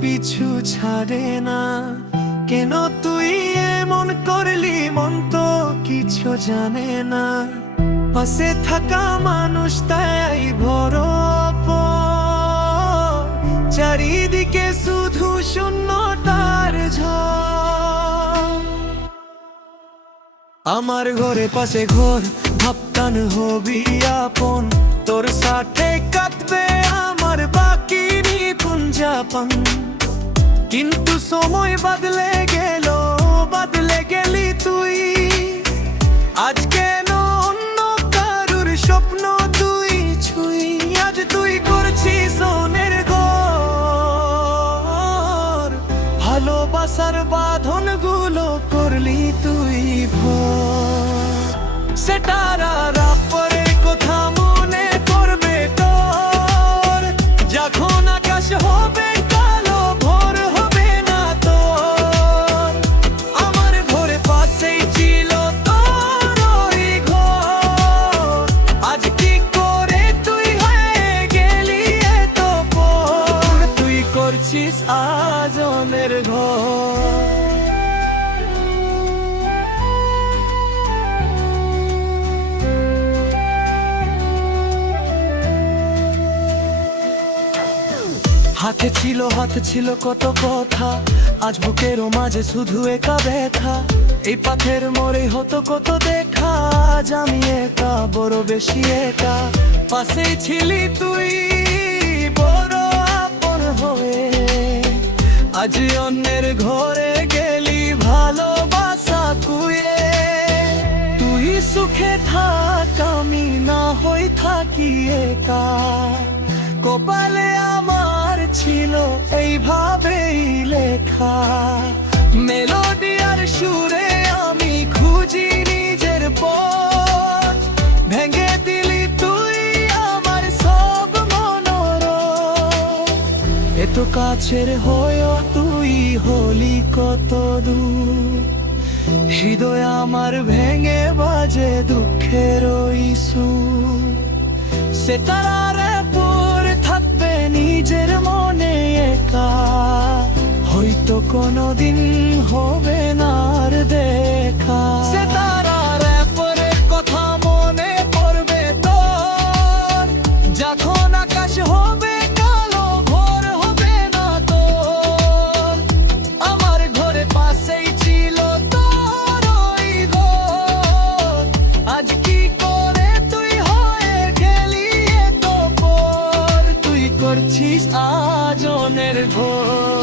পিছু ছাড়ে না। কেন তুই এমন করলি, মন তো কিছু জানে না। পাশে থাকা মানুষ তাই বড় অপর, চারিদিকে শুধু শূন্যতার ঝড়। আমার ঘরে পাশে ঘর, ভাবতান হবি আপন, তোর সাথে কাটবে আমার বাকি নিপুণ যাপন। কিন্তু সময় বদলে গেল, বদলে গেলি তুই। আজ কেন অন্য কারুর স্বপ্ন তুই ছুঁই। আজ তুই করছিস সোনের ঘর, ভালোবাসার বাঁধন গুলো করলি তুই ভর। সেটারা রাপরে কথা মনে করবে তোর, যখন আকাশ হবে কালো ভোর হবে না তোর। আমার ঘরে পাশেই ছিল তোর ওই ঘর, আজ কি করে তুই হয়ে গেলি এত পর। তুই করছিস আজ অন্যের ঘর। হাতে ছিল কত কথা, আজ বুকেরও মাঝে শুধু একা ব্যথা। এই পথের মোড়ে হতো কত দেখা, আজ আমি একা বড় বেশি একা। পাশেই ছিলি তুই বড় আপন হয়ে, আজ অন্যের ঘরে গেলি ভালোবাসা কুয়ে। তুই সুখে থাক, আমি না হই থাকি একা। কপালে আমার ছিল এইভাবেই লেখা, মেলোডি আর সুরে আমি খুঁজি নিজের পথ। ভেঙে দিলি তুই আমার সব মনোরথ, এত কাছের হয়েও তুই হলি কত দূর। হৃদয় আমার ভেঙে বাজে দুঃখের ওই সুর। সেতারারে পড়ে থাকবে নিজের মনে একা, হয়তো কোনোদিন হবে না আর দেখা। সেতারারে পড়ে কথা মনে পড়বে তোর, যখন আকাশ হবে কালো ভোর হবে না তোর। আমার ঘরে পাশেই ছিল তোর ওই ঘর, আজ কি করে তুই হয়ে গেলি এত পর। তুই করছিস আজ অন্যের ঘর।